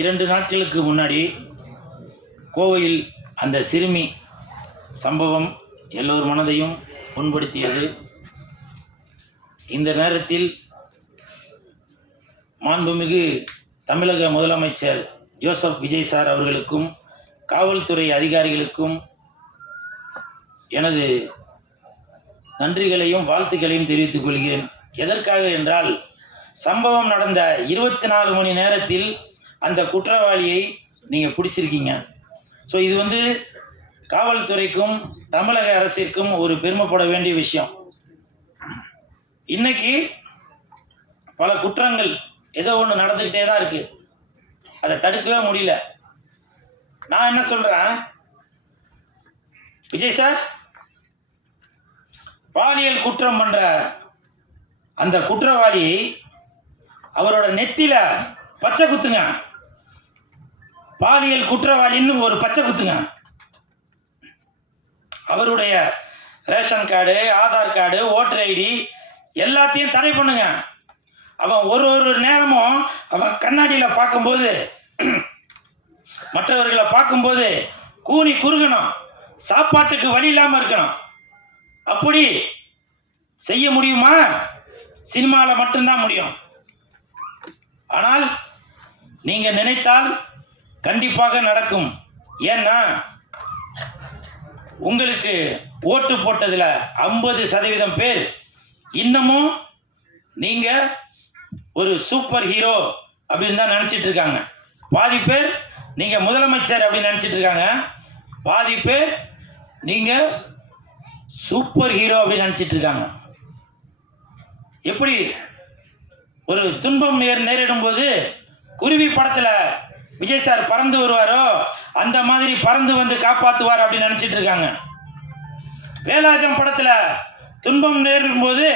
2 நாட்களுக்கு முன்னாடி கோவையில் அந்த சிறுமி சம்பவம் எல்லோர் மனதையும் புண்படுத்தியது. இந்த நேரத்தில் மாண்புமிகு தமிழக முதலமைச்சர் ஜோசப் விஜய் சார் அவர்களுக்கும் காவல்துறை அதிகாரிகளுக்கும் எனது நன்றிகளையும் வாழ்த்துக்களையும் தெரிவித்துக் கொள்கிறேன். எதற்காக என்றால், சம்பவம் நடந்த 24 மணி நேரத்தில் அந்த குற்றவாளியை நீங்கள் பிடிச்சிருக்கீங்க. ஸோ இது காவல்துறைக்கும் தமிழக அரசிற்கும் ஒரு பெருமைப்பட வேண்டிய விஷயம். இன்னைக்கு பல குற்றங்கள் ஏதோ ஒன்று நடந்துக்கிட்டே தான் இருக்குது, அதை தடுக்கவே முடியல. நான் என்ன சொல்கிறேன், விஜய் சார் பாலியல் குற்றம் பண்ணுற அந்த குற்றவாளியை அவரோட நெத்தில பச்சை குத்துங்க. பாலியல் குற்றவாளின்னு ஒரு பச்சை குத்துங்க. அவருடைய ration card, Aadhaar card, voter ID எல்லாத்தையும் தடை பண்ணுங்க. அவன் ஒரு நேரமும் அவன் கண்ணாடியில் பார்க்கும்போது, மற்றவர்களை பார்க்கும்போது கூனி குறுகணும், சாப்பாட்டுக்கு வழி இல்லாமல் இருக்கணும். அப்படி செய்ய முடியுமா? சினிமாவில் மட்டும்தான் முடியும். ஆனால் நீங்கள் நினைத்தால் கண்டிப்பாக நடக்கும். ஏன்னா உங்களுக்கு ஓட்டு போட்டதில் 50% பேர் இன்னமும் நீங்கள் ஒரு சூப்பர் ஹீரோ அப்படின்னு தான் நினச்சிட்டு இருக்காங்க. பாதி பேர் நீங்கள் முதலமைச்சர் அப்படின்னு நினச்சிட்டு இருக்காங்க, பாதி பேர் நீங்கள் சூப்பர் ஹீரோ அப்படின்னு நினச்சிட்டு இருக்காங்க. எப்படி ஒரு துன்பம் நேரிடும் போது குருவி படத்தில் விஜய் சார் பறந்து வருவாரோ அந்த மாதிரி பறந்து வந்து காப்பாற்றுவார் அப்படின்னு நினச்சிட்டு இருக்காங்க. வேலாயுதம் படத்தில் துன்பம் நேரிடும் போது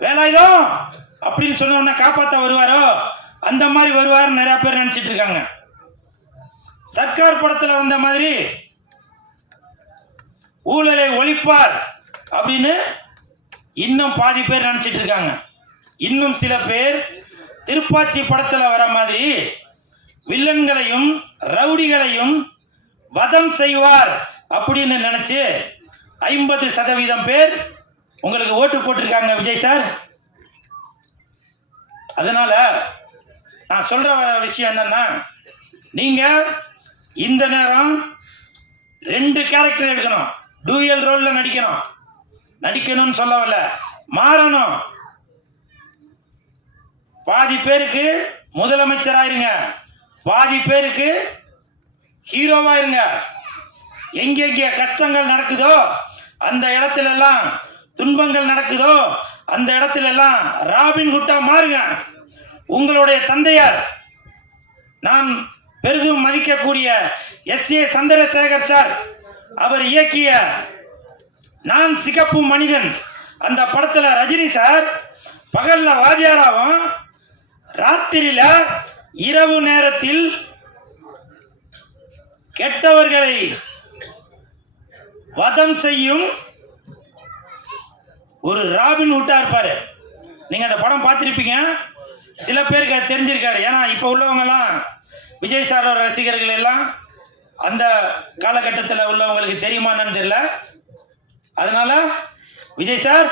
வேலாயுதம் அப்படின்னு சொன்ன காப்பாற்ற வருவாரோ அந்த மாதிரி வருவார் நிறைய பேர் நினச்சிட்டு இருக்காங்க. சர்க்கார் படத்தில் வந்த மாதிரி ஊழலை ஒழிப்பார் அப்படின்னு இன்னும் பாதி பேர் நினச்சிட்டு இருக்காங்க. இன்னும் சில பேர் திருப்பாச்சி படத்தில் வர மாதிரி வில்லன்களையும் ரவுடிகளையும் வதம் செய்வார் அப்படின்னு நினைச்சு 50% பேர் உங்களுக்கு ஓட்டு போட்டிருக்காங்க விஜய் சார். அதனால நான் சொல்ற விஷயம் என்னன்னா, நீங்க இந்த நேரம் 2 கேரக்டர் எடுக்கணும், டூயல் ரோல்ல நடிக்கணும்னு சொல்லவில்லை, மாறணும். பாதி பேருக்கு முதலமைச்சராயிருங்க, பாதி பேருக்கு ஹீரோவாயிருங்க. எங்கெங்கே கஷ்டங்கள் நடக்குதோ அந்த இடத்துல எல்லாம், துன்பங்கள் நடக்குதோ அந்த இடத்துல எல்லாம் ராபின்ஹுட்டா மாறுங்க. உங்களுடைய தந்தையார், நான் பெரிதும் மதிக்கக்கூடிய S.A. சந்திரசேகர் சார் அவர் இயக்கிய நான் சிகப்பு மனிதன் அந்த படத்தில் ரஜினி சார் பகல்ல வாத்தியாராவும் ராத்திரியில இரவு நேரத்தில் கெட்டவர்களை வதம் செய்யும் ஒரு ராபின்ஹுட்டா இருப்பாரு. நீங்க அந்த படம் பார்த்திருப்பீங்க, சில பேருக்கு தெரிஞ்சிருக்காரு. ஏன்னா இப்போ உள்ளவங்கெல்லாம் விஜய் சாரோட ரசிகர்கள் எல்லாம் அந்த காலகட்டத்தில் உள்ளவங்களுக்கு தெரியுமான்னு தெரியல. அதனால விஜய் சார்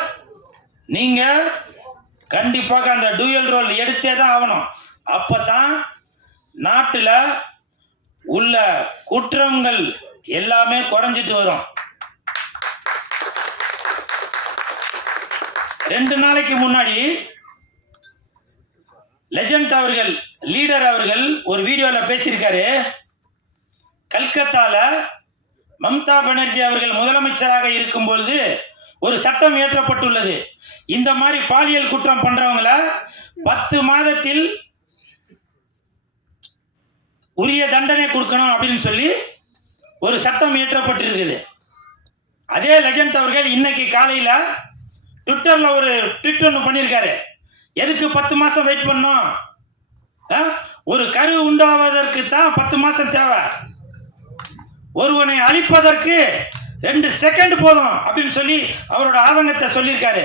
நீங்க கண்டிப்பாக அந்த டூயல் ரோல் எடுத்தே தான் ஆகணும். அப்பதான் நாட்டில் உள்ள குற்றங்கள் எல்லாமே குறைஞ்சிட்டு வரும். 2 நாளைக்கு முன்னாடி லெஜண்ட் அவர்கள், லீடர் அவர்கள் ஒரு வீடியோவில் பேசியிருக்காரு. கல்கத்தால மம்தா பானர்ஜி அவர்கள் முதலமைச்சராக இருக்கும் பொழுது ஒரு சட்டம் இயற்றப்பட்டுள்ளது. இந்த மாதிரி பாலியல் குற்றம் பண்றவங்கள 10 மாதத்தில் உரிய தண்டனை கொடுக்கணும் அப்படின்னு சொல்லி ஒரு சட்டம் இயற்றப்பட்டிருக்குது. அதே லெஜண்ட் அவர்கள் இன்னைக்கு காலையில ட்விட்டர்ல ஒரு ட்வீட் ஒன்று பண்ணியிருக்காரு. எதுக்கு 10 மாசம் வெயிட் பண்ணோம்? ஒரு கரு உண்டாவதற்கு தான் 10 மாசம் தேவை, ஒருவனை அழிப்பதற்கு 2 செகண்ட் போதும் அப்படின்னு சொல்லி அவரோட ஆதங்கத்தை சொல்லியிருக்காரு.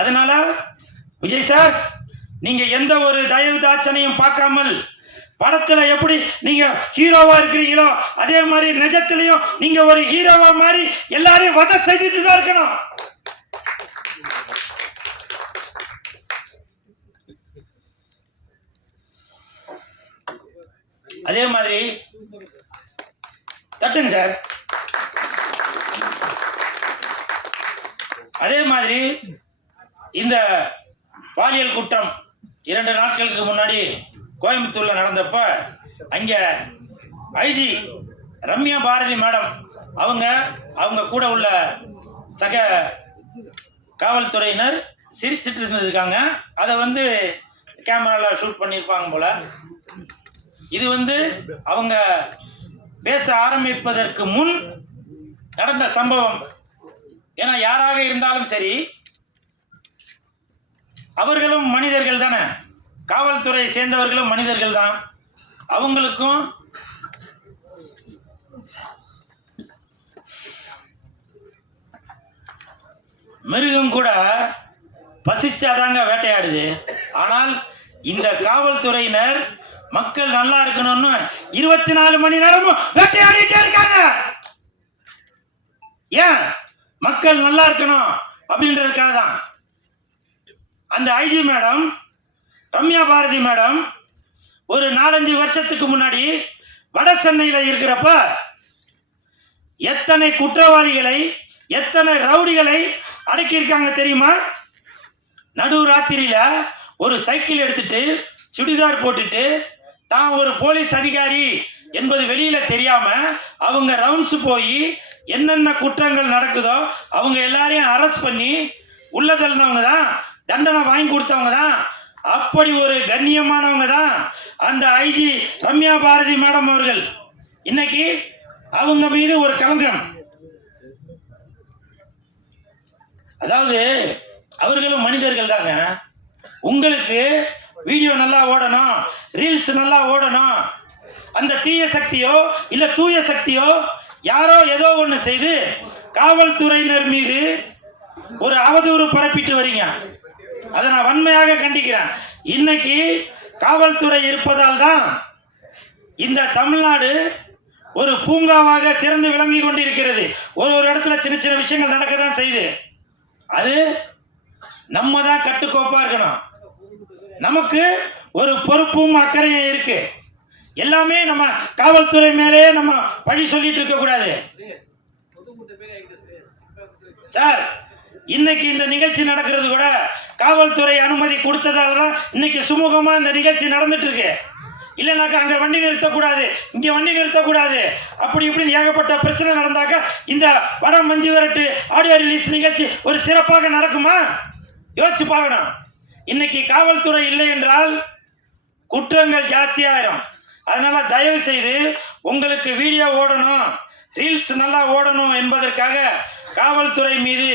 அதனால விஜய் சார், நீங்க எந்த ஒரு தயவு தாட்சணையும் பார்க்காமல் படத்துல எப்படி நீங்க ஹீரோவா இருக்கிறீங்களோ அதே மாதிரி நிஜத்திலையும் நீங்க ஒரு ஹீரோவா மாதிரி எல்லாரையும் வதம் செய்துட்டு தான் இருக்கணும். அதே மாதிரி தட்டுங்க சார். அதே மாதிரி இந்த பாலியல் குற்றம் 2 நாட்களுக்கு முன்னாடி கோயம்புத்தூர்ல நடந்தப்ப அங்க ஐஜி ரம்யா பாரதி மேடம் அவங்க கூட உள்ள சக காவல்துறையினர் சிரிச்சிட்டு இருந்திருக்காங்க. அதை கேமரால ஷூட் பண்ணியிருப்பாங்க போல. இது அவங்க பேச ஆரம்பிப்பதற்கு முன் நடந்த சம்பவம். ஏன்னா யாராக இருந்தாலும் சரி அவர்களும் மனிதர்கள் தானே, காவல்துறை சேர்ந்தவர்களும் மனிதர்கள் தான். அவங்களுக்கும் மிருகம் கூட பசிச்சாதாங்க வேட்டையாடுது. ஆனால் இந்த காவல்துறையினர் மக்கள் நல்லா இருக்கணும்னு 24 மணி நேரமும் வேட்டையாடிட்டே இருக்காங்க. ஏன்? மக்கள் நல்லா இருக்கணும் அப்படின்றதுக்காக தான். அந்த IG madam Ramya Bharathi madam ஒரு 4-5 வருஷத்துக்கு முன்னாடி வட சென்னையில இருக்கிறப்ப எத்தனை குற்றவாளிகளை எத்தனை ரவுடிகளை அடக்கியிருக்காங்க தெரியுமா? நடு ராத்திரியில ஒரு சைக்கிள் எடுத்துட்டு சுடிதார் போட்டுட்டு தான் ஒரு போலீஸ் அதிகாரி என்பது வெளியில தெரியாம அவங்க ரவுண்ட்ஸ் போய் என்னென்ன குற்றங்கள் நடக்குதோ அவங்க எல்லாரையும் அரெஸ்ட் பண்ணி உள்ள தள்ளினவங்க தான், தண்டனை வாங்கி கொடுத்தவங்க தான். அப்படி ஒரு கண்ணியமானவங்க தான் அந்த ஐஜி ரம்யா பாரதி மேடம் அவர்கள். இன்னைக்கு அவங்க மீது ஒரு களங்கம். அதாவது அவர்களும் மனிதர்கள் தாங்க. உங்களுக்கு வீடியோ நல்லா ஓடணும், ரீல்ஸ் நல்லா ஓடணும், அந்த தீய சக்தியோ இல்ல தூய சக்தியோ யாரோ ஏதோ ஒன்று செய்து காவல்துறையினர் மீது ஒரு அவதூறு பரப்பிட்டு வரீங்க. அதை நான் வன்மையாக கண்டிக்கிறேன். இன்னைக்கு காவல்துறை இருப்பதால் தான் இந்த தமிழ்நாடு ஒரு பூங்காவாக சிறந்து விளங்கி கொண்டிருக்கிறது. ஒரு இடத்துல சின்ன சின்ன விஷயங்கள் நடக்க தான் செய்யுது. அது நம்ம தான் கட்டுக்கோப்பா இருக்கணும். நமக்கு ஒரு பொறுப்பும் அக்கறையும் இருக்கு. எல்லாமே நம்ம காவல்துறை மேலே நம்ம பழி சொல்லிட்டு இருக்க கூடாது சார். இன்னைக்கு இந்த நிகழ்ச்சி நடக்கிறது கூட காவல்துறை அனுமதி கொடுத்ததால தான் இன்னைக்கு சுமூகமா இந்த நிகழ்ச்சி நடந்துட்டு இருக்கு. இல்லைனாக்கா அங்க வண்டி நிறுத்தக்கூடாது, இங்க வண்டி நிறுத்தக்கூடாது, அப்படி இப்படின்னு ஏகப்பட்ட பிரச்சனை நடந்தாக்க இந்த படம் மஞ்சு விரட்டு ஆடியோ ரிலீஸ் நிகழ்ச்சி ஒரு சிறப்பாக நடக்குமா? யோசிச்சு பார்க்கணும். இன்னைக்கு காவல்துறை இல்லை என்றால் குற்றங்கள் ஜாஸ்தியாயிரும். அதனால தயவு செய்து உங்களுக்கு வீடியோ ஓடணும், ரீல்ஸ் நல்லா ஓடணும் என்பதற்காக காவல்துறை மீது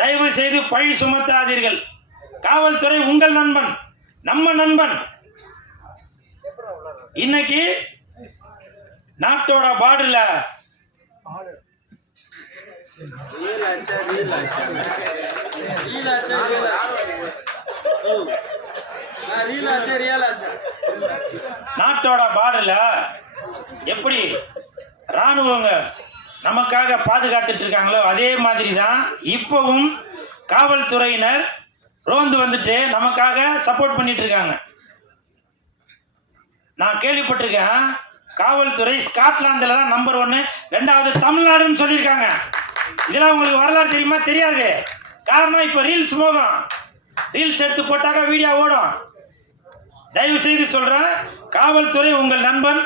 தயவு செய்து பழி சுமத்தாதீர்கள். காவல்துறை உங்கள் நண்பன், நம்ம நண்பன். இன்னைக்கு நாட்டோட பார்டர்ல நாட்டோட பார்டர்ல எப்படி ராணுவங்க நமக்காக பாதுகாத்துட்டு இருக்காங்களோ அதே மாதிரி தான் இப்பவும் காவல்துறையினர் ரோந்து வந்துட்டு நமக்காக சப்போர்ட் பண்ணிட்டு இருக்காங்க. நான் கேள்விப்பட்டிருக்கேன், காவல்துறை ஸ்காட்லாந்துல தான் நம்பர் 1, 2வது தமிழ்நாடுன்னு சொல்லியிருக்காங்க. இதெல்லாம் உங்களுக்கு வரலாறு தெரியுமா? தெரியாது. காரணம் இப்போ ரீல்ஸ் போகும், ரீல்ஸ் எடுத்து போட்டாக்க வீடியோ ஓடும். தயவு செய்து சொல்றேன், காவல்துறை உங்கள் நண்பன்.